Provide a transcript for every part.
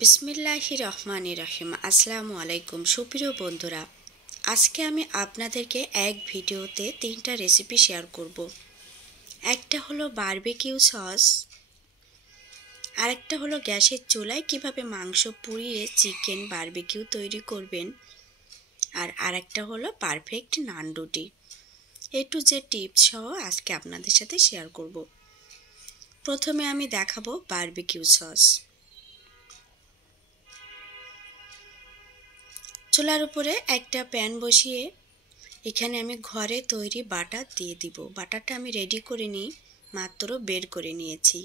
বিসমিল্লাহির রহমানির রহিম। আসসালামু আলাইকুম সুপ্রিয় বন্ধুরা, আজকে আমি আপনাদেরকে এক ভিডিওতে 3টা রেসিপি শেয়ার করব। একটা হলো বারবিকিউ সস, আরেকটা হলো গ্যাসের চুলায় কিভাবে মাংস পুড়িয়ে চিকেন বারবিকিউ তৈরি করবেন, আর আরেকটা হলো পারফেক্ট নান রুটি। এ টু জেড টিপস সহ আজকে আপনাদের সাথে শেয়ার করব। প্রথমে আমি দেখাবো বারবিকিউ সস। চুলার উপরে একটা প্যান বসিয়ে এখানে আমি ঘরে তৈরি বাটার দিয়ে দিব। বাটারটা আমি রেডি করে নিই, মাত্র বের করে নিয়েছি।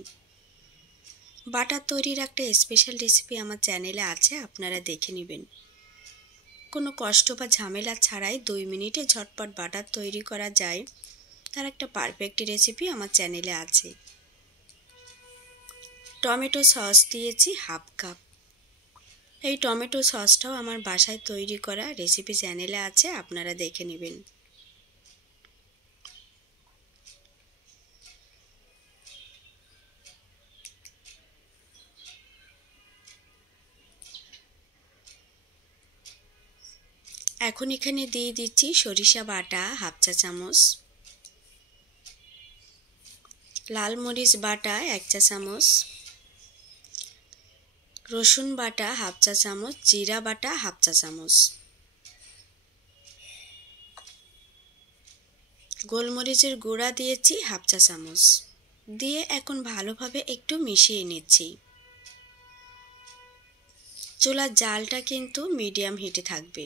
বাটার তৈরির একটা স্পেশাল রেসিপি আমার চ্যানেলে আছে, আপনারা দেখে নেবেন। কোনো কষ্ট বা ঝামেলা ছাড়াই 2 মিনিটে ঝটপট বাটার তৈরি করা যায়, তার একটা পারফেক্ট রেসিপি আমার চ্যানেলে আছে। টমেটো সস দিয়েছি হাফ কাপ। এই টমেটো সসটাও আমার বাসায় তৈরি করা রেসিপি চ্যানেলে আছে, আপনারা দেখে নেবেন। এখন এখানে দিয়ে দিচ্ছি সরিষা বাটা হাফ চা চামচ, লাল মরিচ বাটা 1 চা চামচ, রসুন বাটা হাফ চা চামচ, জিরা বাটা হাফ চা চামচ, গোলমরিচের গুঁড়া দিয়েছি হাফ চা চামচ। দিয়ে এখন ভালোভাবে একটু মিশিয়ে নিচ্ছি। চুলার জালটা কিন্তু মিডিয়াম হিটে থাকবে।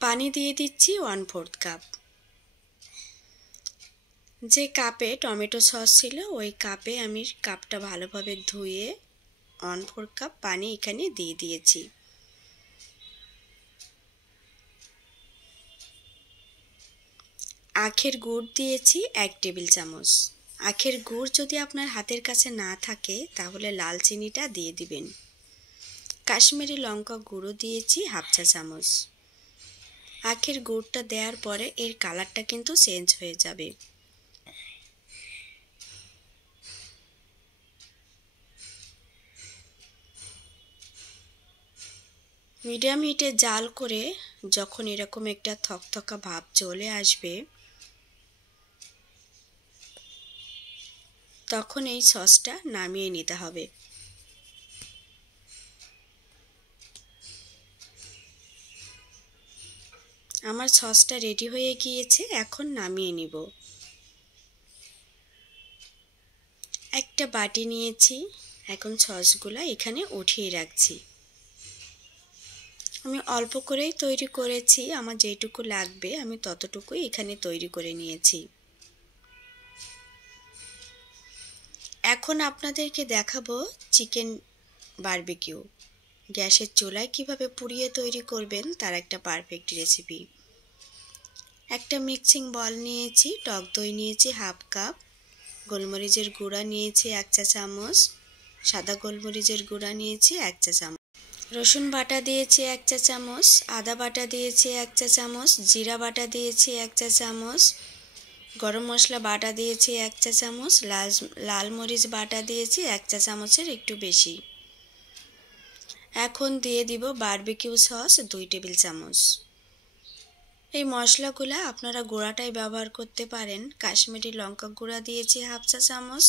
পানি দিয়ে দিচ্ছি 1/4 কাপ। যে কাপে টমেটো সস ছিল ওই কাপে আমি কাপটা ভালোভাবে ধুয়ে 1/4 কাপ পানি এখানে দিয়ে দিয়েছি। আখের গুড় দিয়েছি 1 টেবিল চামচ। আখের গুড় যদি আপনার হাতের কাছে না থাকে তাহলে লাল চিনিটা দিয়ে দিবেন। কাশ্মীরি লঙ্কা গুঁড়ো দিয়েছি হাফ চা চামচ। আখের গুড়টা দেওয়ার পরে এর কালারটা কিন্তু চেঞ্জ হয়ে যাবে। মিডিয়াম হিটে জাল করে যখন এরকম একটা থকথকা ভাব চলে আসবে তখন এই সসটা নামিয়ে নিতে হবে। আমার সসটা রেডি হয়ে গিয়েছে, এখন নামিয়ে নিব। একটা বাটি নিয়েছি, এখন সসগুলো এখানে উঠিয়ে রাখছি। আমি অল্প করেই তৈরি করেছি, আমার যেটুকু লাগবে আমি ততটুকুই এখানে তৈরি করে নিয়েছি। এখন আপনাদেরকে দেখাবো চিকেন বারবিকিউ। গ্যাসের চুলায় কিভাবে পুড়িয়ে তৈরি করবেন তার একটা পারফেক্ট রেসিপি। একটা মিক্সিং বল নিয়েছি, টক দই নিয়েছি হাফ কাপ, গোলমরিচের গুঁড়া নিয়েছি 1 চা চামচ, সাদা গোলমরিচের গুঁড়া নিয়েছি 1 চা চামচ, রসুন বাটা দিয়েছি 1 চা চামচ, আদা বাটা দিয়েছি 1 চা চামচ, জিরা বাটা দিয়েছি 1 চা চামচ, গরম মশলা বাটা দিয়েছি 1 চা চামচ, লাল মরিচ বাটা দিয়েছি 1 চা চামচের একটু বেশি। এখন দিয়ে দিব বারবিকিউ সস 2 টেবিল চামচ। এই মশলাগুলো আপনারা গুঁড়াটাই ব্যবহার করতে পারেন। কাশ্মীরি লঙ্কা গুঁড়া দিয়েছি হাফ চা চামচ,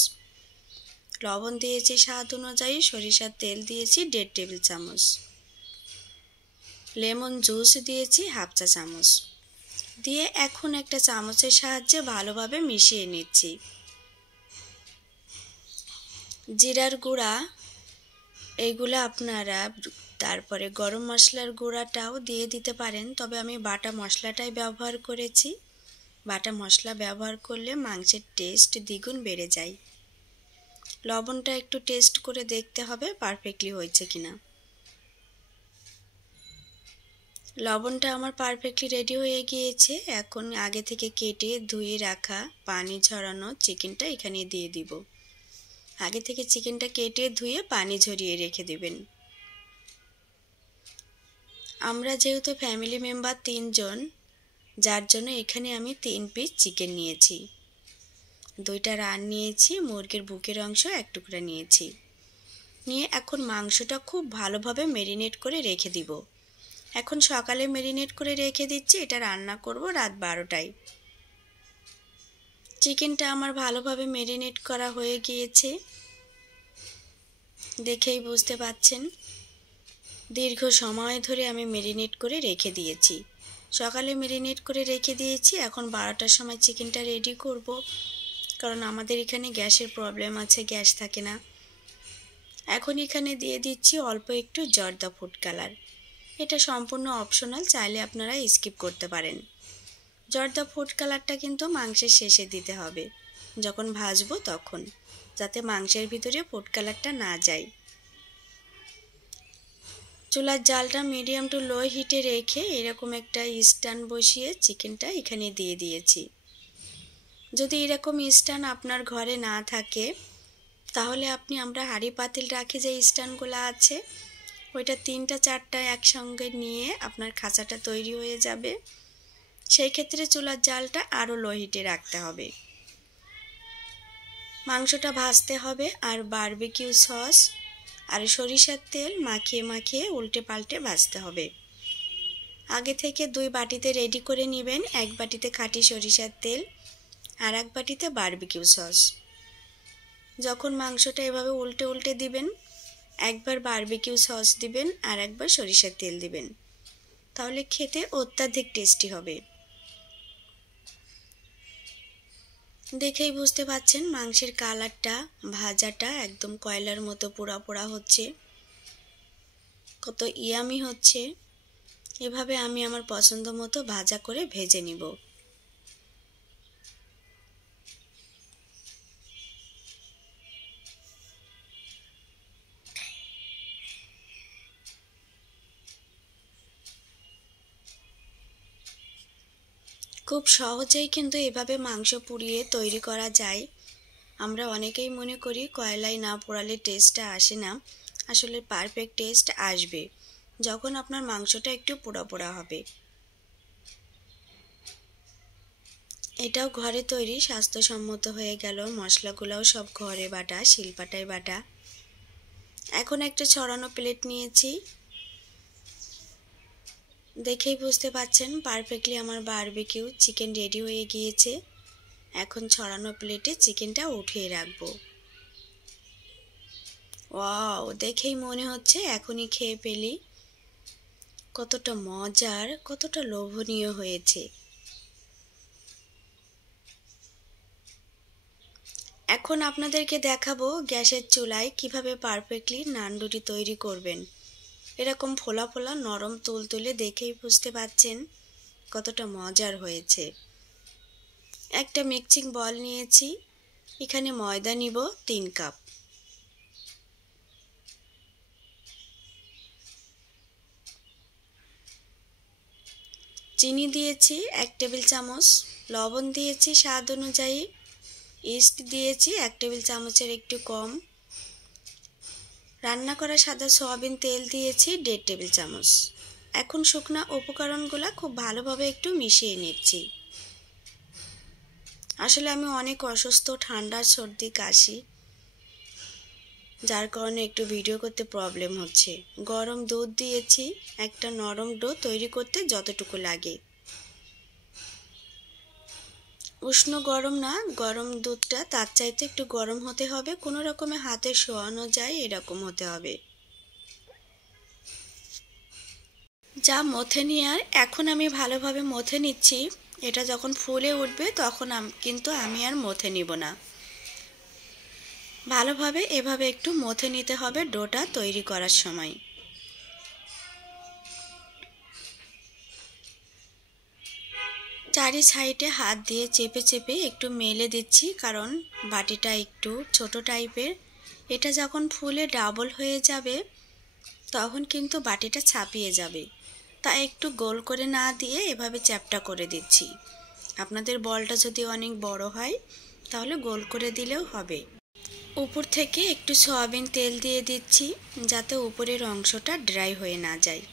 লবণ দিয়েছি স্বাদ অনুযায়ী, সরিষার তেল দিয়েছি 1.5 টেবিল চামচ, লেমন জুস দিয়েছি হাফ চা চামচ। দিয়ে এখন একটা চামচের সাহায্যে ভালোভাবে মিশিয়ে নিচ্ছি। জিরার গুঁড়া এইগুলো আপনারা তারপরে গরম মশলার গুঁড়াটাও দিয়ে দিতে পারেন, তবে আমি বাটা মশলাটাই ব্যবহার করেছি। বাটা মশলা ব্যবহার করলে মাংসের টেস্ট দ্বিগুণ বেড়ে যায়। লবণটা একটু টেস্ট করে দেখতে হবে পারফেক্টলি হয়েছে কিনা। লবণটা আমার পারফেক্টলি রেডি হয়ে গিয়েছে। এখন আগে থেকে কেটে ধুয়ে রাখা পানি ঝরানো চিকেনটা এখানে দিয়ে দিব। আগে থেকে চিকেনটা কেটে ধুয়ে পানি ঝরিয়ে রেখে দেবেন। আমরা যেহেতু ফ্যামিলি মেম্বার 3 জন, যার জন্য এখানে আমি 3 পিস চিকেন নিয়েছি। 2টা রান নিয়েছি, মুরগির বুকের অংশ 1 টুকরা নিয়েছি। নিয়ে এখন মাংসটা খুব ভালোভাবে ম্যারিনেট করে রেখে দিব। এখন সকালে ম্যারিনেট করে রেখে দিচ্ছি, এটা রান্না করব রাত 12টায়। চিকেনটা আমার ভালোভাবে ম্যারিনেট করা হয়ে গিয়েছে, দেখেই বুঝতে পাচ্ছেন। দীর্ঘ সময় ধরে আমি ম্যারিনেট করে রেখে দিয়েছি। সকালে ম্যারিনেট করে রেখে দিয়েছি, এখন 12টার সময় চিকেনটা রেডি করব, কারণ আমাদের এখানে গ্যাসের প্রবলেম আছে, গ্যাস থাকে না। এখন এখানে দিয়ে দিচ্ছি অল্প একটু জর্দা ফুড কালার। এটা সম্পূর্ণ অপশনাল, চাইলে আপনারা স্কিপ করতে পারেন। জর্দা ফুড কালারটা কিন্তু মাংসের শেষে দিতে হবে, যখন ভাজবো তখন, যাতে মাংসের ভিতরে ফুড কালারটা না যায়। চুলার জালটা মিডিয়াম টু লো হিটে রেখে এরকম একটা স্ট্যান্ড বসিয়ে চিকেনটা এখানে দিয়ে দিয়েছি। যদি এরকম স্ট্যান্ড আপনার ঘরে না থাকে, তাহলে আমরা হাঁড়ি পাতিল রাখি যে স্ট্যান্ডগুলো আছে, ওইটা 3টা 4টা একসঙ্গে নিয়ে আপনার খাঁচাটা তৈরি হয়ে যাবে। সেই ক্ষেত্রে চুলার জালটা আরও লো হিটে রাখতে হবে। মাংসটা ভাজতে হবে আর বারবিকিউ সস আর সরিষার তেল মাখিয়ে মাখিয়ে উল্টে পাল্টে ভাজতে হবে। আগে থেকে 2 বাটিতে রেডি করে নেবেন, 1 বাটিতে খাঁটি সরিষার তেল আর 1 বাটিতে বারবিকিউ সস। যখন মাংসটা এভাবে উল্টে উল্টে দিবেন, একবার বারবিকিউ সস দিবেন আর একবার সরিষার তেল দিবেন, তাহলে খেতে অত্যাধিক টেস্টি হবে। দেখেই বুঝতে পাচ্ছেন মাংসের কালারটা, ভাজাটা একদম কয়লার মতো পোড়া পোড়া হচ্ছে, কত ইয়ামি হচ্ছে। এভাবে আমি আমার পছন্দ মতো ভাজা করে ভেজে নিব। খুব সহজেই কিন্তু এভাবে মাংস পুড়িয়ে তৈরি করা যায়। আমরা অনেকেই মনে করি কয়লায় না পোড়ালে টেস্টটা আসে না, আসলে পারফেক্ট টেস্ট আসবে যখন আপনার মাংসটা একটু পোড়া পোড়া হবে। এটাও ঘরে তৈরি, স্বাস্থ্যসম্মত হয়ে গেল। মশলাগুলোও সব ঘরে বাটা, শিলপাটায় বাটা। এখন একটা ছড়ানো প্লেট নিয়েছি, দেখেই বুঝতে পাচ্ছেন পারফেক্টলি আমার বারবিকিউ চিকেন রেডি হয়ে গিয়েছে। এখন ছড়ানো প্লেটে চিকেনটা উঠিয়ে রাখবো। ওয়াও, দেখেই মনে হচ্ছে এখনই খেয়ে ফেলি। কতটা মজার, কতটা লোভনীয় হয়েছে। এখন আপনাদেরকে দেখাবো গ্যাসের চুলায় কিভাবে পারফেক্টলি নান রুটি তৈরি করবেন। এরকম ফোলা ফোলা নরম তুলতুলে, দেখেই বুঝতে পাচ্ছেন কতটা মজার হয়েছে। একটা মিক্সিং বল নিয়েছি, এখানে ময়দা নিব 3 কাপ। চিনি দিয়েছি 1 টেবিল চামচ, লবণ দিয়েছি স্বাদ অনুযায়ী, ইস্ট দিয়েছি 1 টেবিল চামচের একটু কম, রান্না করা সাদা সয়াবিন তেল দিয়েছি 1.5 টেবিল চামচ। এখন শুকনা উপকরণগুলো খুব ভালোভাবে একটু মিশিয়ে নিচ্ছি। আসলে আমি অনেক অসুস্থ, ঠান্ডা সর্দি কাশি, যার কারণে একটু ভিডিও করতে প্রবলেম হচ্ছে। গরম দুধ দিয়েছি, একটা নরম ডো তৈরি করতে যতটুকু লাগে। উষ্ণ গরম না, গরম দুধটা তার চাইতে একটু গরম হতে হবে, কোনো রকমে হাতে শোয়ানো যায় এরকম হতে হবে। যা মথে নেওয়ার, এখন আমি ভালোভাবে মথে নিচ্ছি। এটা যখন ফুলে উঠবে তখন কিন্তু আমি আর মথে নিব না। ভালোভাবে এভাবে একটু মথে নিতে হবে ডোটা তৈরি করার সময়। চারি সাইডে হাত দিয়ে চেপে চেপে একটু মেলে দিচ্ছি, কারণ বাটিটা একটু ছোট টাইপের। এটা যখন ফুলে ডাবল হয়ে যাবে তখন কিন্তু বাটিটা ছাপিয়ে যাবে, তাই একটু গোল করে না দিয়ে এভাবে চ্যাপটা করে দিচ্ছি। আপনাদের বলটা যদি অনেক বড় হয় তাহলে গোল করে দিলেও হবে। উপর থেকে একটু সয়াবিন তেল দিয়ে দিচ্ছি, যাতে উপরের অংশটা ড্রাই হয়ে না যায়।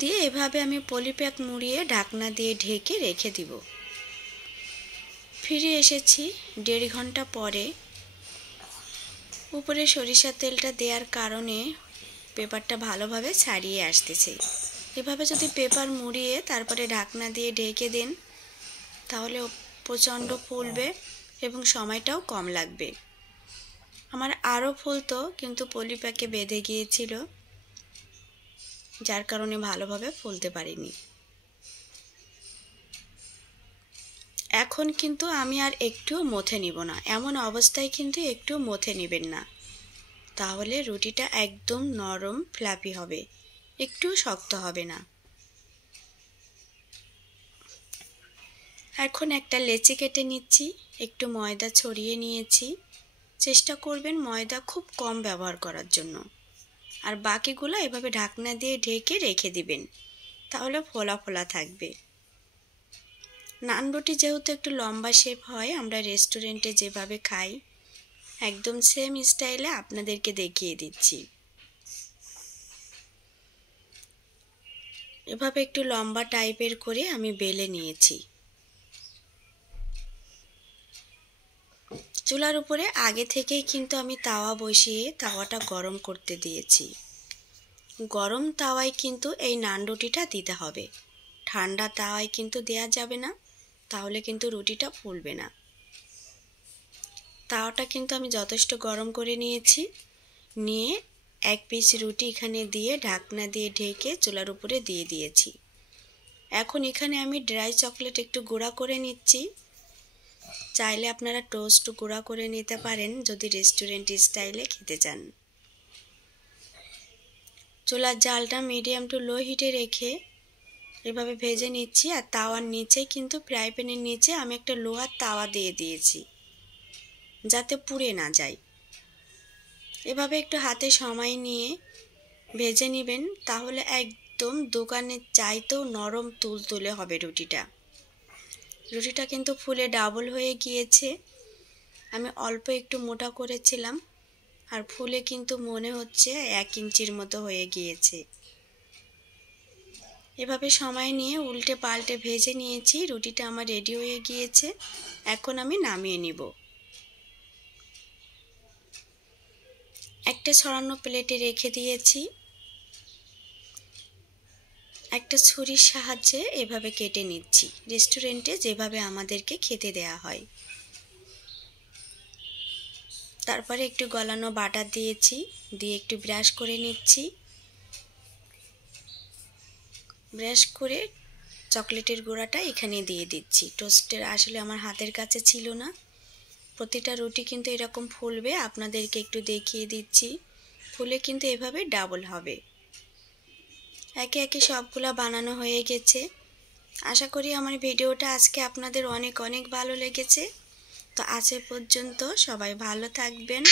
দিয়ে এভাবে আমি পলিপ্যাক মুড়িয়ে ঢাকনা দিয়ে ঢেকে রেখে দিব। ফিরে এসেছি 1.5 ঘন্টা পরে। উপরে সরিষার তেলটা দেওয়ার কারণে পেপারটা ভালোভাবে ছাড়িয়ে আসতেছে। এভাবে যদি পেপার মুড়িয়ে তারপরে ঢাকনা দিয়ে ঢেকে দেন তাহলে প্রচণ্ড ফুলবে এবং সময়টাও কম লাগবে। আমার আরও ফুলতো, কিন্তু পলিপ্যাকে বেঁধে গিয়েছিল, যার কারণে ভালোভাবে ফুলতে পারিনি। এখন কিন্তু আমি আর একটুও মথে নিব না, এমন অবস্থায় কিন্তু একটু মথে নেবেন না, তাহলে রুটিটা একদম নরম ফ্লাফি হবে, একটু শক্ত হবে না। এখন একটা লেচি কেটে নিচ্ছি, একটু ময়দা ছড়িয়ে নিয়েছি। চেষ্টা করবেন ময়দা খুব কম ব্যবহার করার জন্য, আর বাকিগুলো এভাবে ঢাকনা দিয়ে ঢেকে রেখে দিবেন, তাহলে ফোলা ফোলা থাকবে। নান রুটি যেহেতু একটু লম্বা শেপ হয়, আমরা রেস্টুরেন্টে যেভাবে খাই একদম সেম স্টাইলে আপনাদেরকে দেখিয়ে দিচ্ছি। এভাবে একটু লম্বা টাইপের করে আমি বেলে নিয়েছি। চুলার উপরে আগে থেকেই কিন্তু আমি তাওয়া বসিয়ে তাওয়াটা গরম করতে দিয়েছি। গরম তাওয়ায় কিন্তু এই নান রুটিটা দিতে হবে, ঠান্ডা তাওয়ায় কিন্তু দেয়া যাবে না, তাহলে কিন্তু রুটিটা ফুলবে না। তাওয়াটা কিন্তু আমি যথেষ্ট গরম করে নিয়েছি। নিয়ে এক পিস রুটি এখানে দিয়ে ঢাকনা দিয়ে ঢেকে চুলার উপরে দিয়ে দিয়েছি। এখন এখানে আমি ড্রাই চকলেট একটু গুঁড়া করে নিচ্ছি। চাইলে আপনারা টোস্ট গুঁড়া করে নিতে পারেন যদি রেস্টুরেন্ট স্টাইলে খেতে চান। চুলার জালটা মিডিয়াম টু লো হিটে রেখে এভাবে ভেজে নিচ্ছি। আর তাওয়ার নিচে কিন্তু ফ্রাই প্যানের নিচে আমি একটা লোহার তাওয়া দিয়ে দিয়েছি, যাতে পুড়ে না যায়। এভাবে একটু হাতে সময় নিয়ে ভেজে নেবেন, তাহলে একদম দোকানের চাইতেও নরম তুলতুলে হবে রুটিটা। রুটিটা কিন্তু ফুলে ডাবল হয়ে গিয়েছে। আমি অল্প একটু মোটা করেছিলাম, আর ফুলে কিন্তু মনে হচ্ছে 1 ইঞ্চির মতো হয়ে গিয়েছে। এভাবে সময় নিয়ে উল্টে পাল্টে ভেজে নিয়েছি। রুটিটা আমার রেডি হয়ে গিয়েছে, এখন আমি নামিয়ে নিব। একটা ছড়ানো প্লেটে রেখে দিয়েছি। একটা ছুরির সাহায্যে এভাবে কেটে নিচ্ছি, রেস্টুরেন্টে যেভাবে আমাদেরকে খেতে দেয়া হয়। তারপরে একটু গলানো বাটার দিয়েছি, দিয়ে একটু ব্রাশ করে নিচ্ছি। ব্রাশ করে চকলেটের গুঁড়াটা এখানে দিয়ে দিচ্ছি। টোস্টের আসলে আমার হাতের কাছে ছিল না। প্রতিটা রুটি কিন্তু এরকম ফুলবে, আপনাদেরকে একটু দেখিয়ে দিচ্ছি। ফুলে কিন্তু এভাবে ডাবল হবে। একে একে সবগুলা বানানো হয়ে গেছে। আশা করি আমার ভিডিওটা আজকে আপনাদের অনেক অনেক ভালো লেগেছে। তো আজ পর্যন্ত সবাই ভালো থাকবেন।